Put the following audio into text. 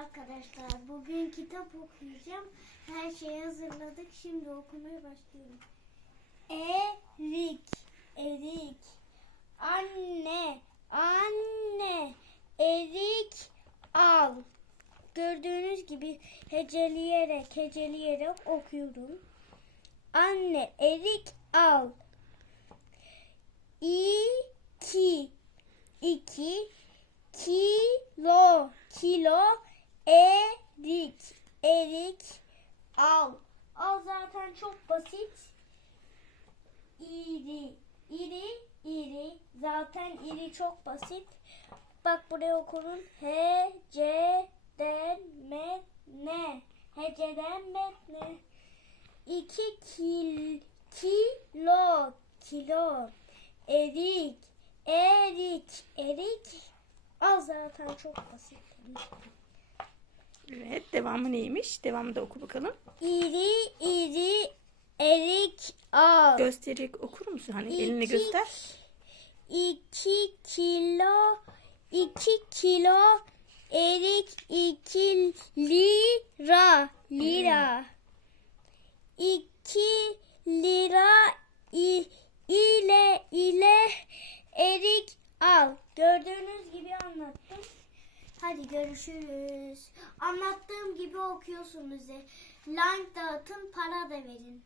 arkadaşlar. Bugün kitap okuyacağım. Her şeyi hazırladık. Şimdi okumaya başlıyorum. Erik, erik. Anne, anne. Erik al. Gördüğünüz gibi heceleyerek, heceleyerek okuyorum. Anne, erik al. İki, iki, kilo, kilo, erik, erik al. Al zaten çok basit. İri, iri, iri. Zaten iri çok basit. Bak buraya okunun. Heceden metne. Heceden metne. İki kil, kilo, kilo. Erik, erik, erik. Al zaten çok basit. Evet devamı neymiş? Devamı da oku bakalım. İri, iri, erik al. Göstererek okur musun? Hani elini İki- göster. 2 kilo 2 kilo erik 2 lira lira 2 lira i- ile ile erik al. Gördüğünüz gibi anlattım. Hadi görüşürüz. Anlattığım gibi okuyorsunuz. Like dağıtın, para da verin.